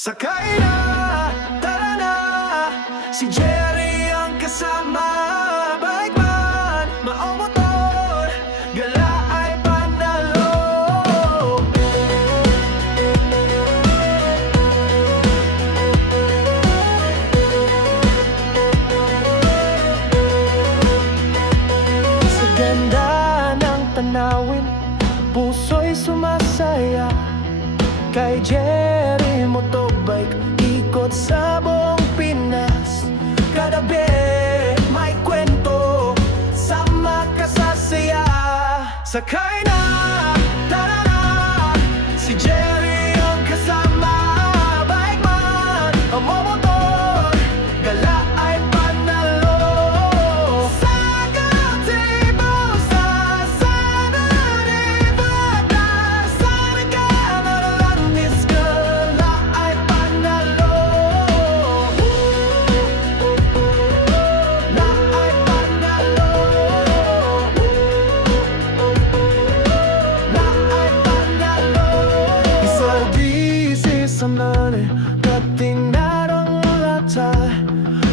Sakay na, tara na, si Jerry ang kasama. Bike man, maong motor, gala ay panalo. Sa ganda ng tanawin, puso'y sumasaya. Kay Jerry Motobike, ikot sa buong Pinas. Kada be, may kwento, sama ka sa saya. Sakay na, tara na, si Jerry ang kasama. Bike man, ang motor, gala ay panalo. Sa gazebo, sa Santa Nevada, sa Nagkanalandis, gala ay panalo. La ay panalo. La ay panalo. Isa di sa mani, kating narang lata.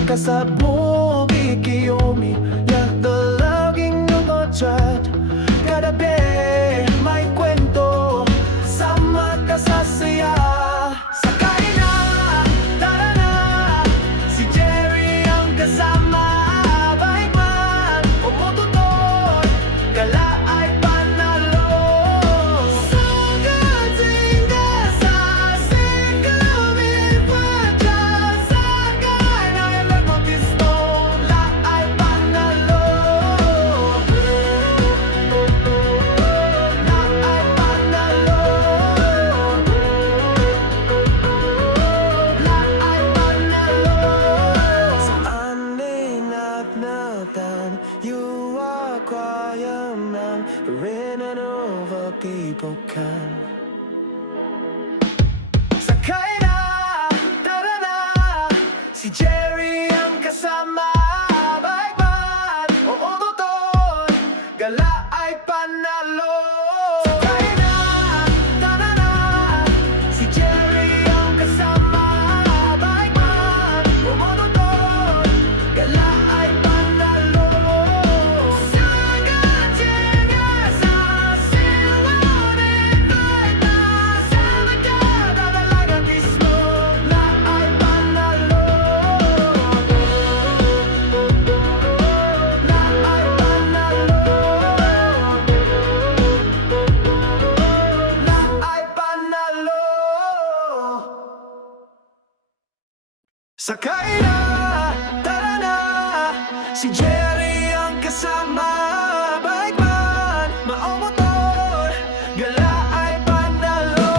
Kasabog ikiyomi, yak dalaging nungotrat. Kada be, may kwento, sama ka sa saya. Sakay na, tara na, si Jerry ang kasama. Bike man, o motor, gala ay panalo. Sa Gazinga, sa Sikamil pa dyan, sakay na ilang mapisto, la ay panalo. La ay panalo. La ay panalo. Sa amin at natan, you are quiet man, rin and over people can. Sakay na, tara na, si Jerry ang kasama. Bike man, o motor, gala ay panalo. Sakay na, tara na, si Jerry ang kasama. Bike man, o motor, gala ay panalo. Sa Gazinga, sa Silon Invita, sa Nagkadalaga mismo, la ay panalo. La ay panalo. La ay panalo. Sakay na, tara na, si Jerry ang kasama. Bike man, maong motor, gala ay panalo.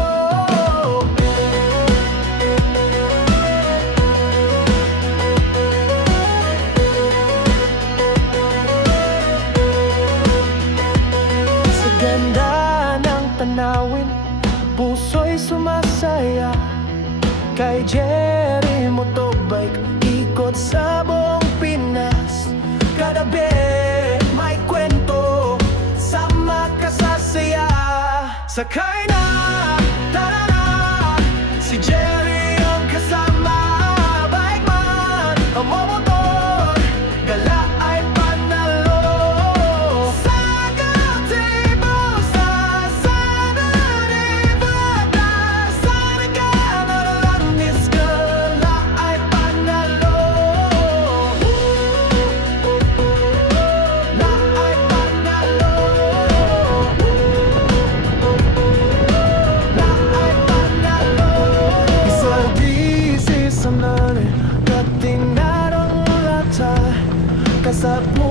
Sa ganda ng tanawin, puso'y sumasaya. Kay Jerry Motobike, ikot sa buong Pinas. Kada be, may kwento, sama ka sa saya. Sakay na, tara na, si Jerry ang kasama. Bike man, ang motor, gala ay panalo. Sa gazebo, sa Santa Nevada, sa Nagkanalandis, gala ay panalo. La ay panalo. La ay panalo. Isa di sa mani, kating narang lata. Kasabog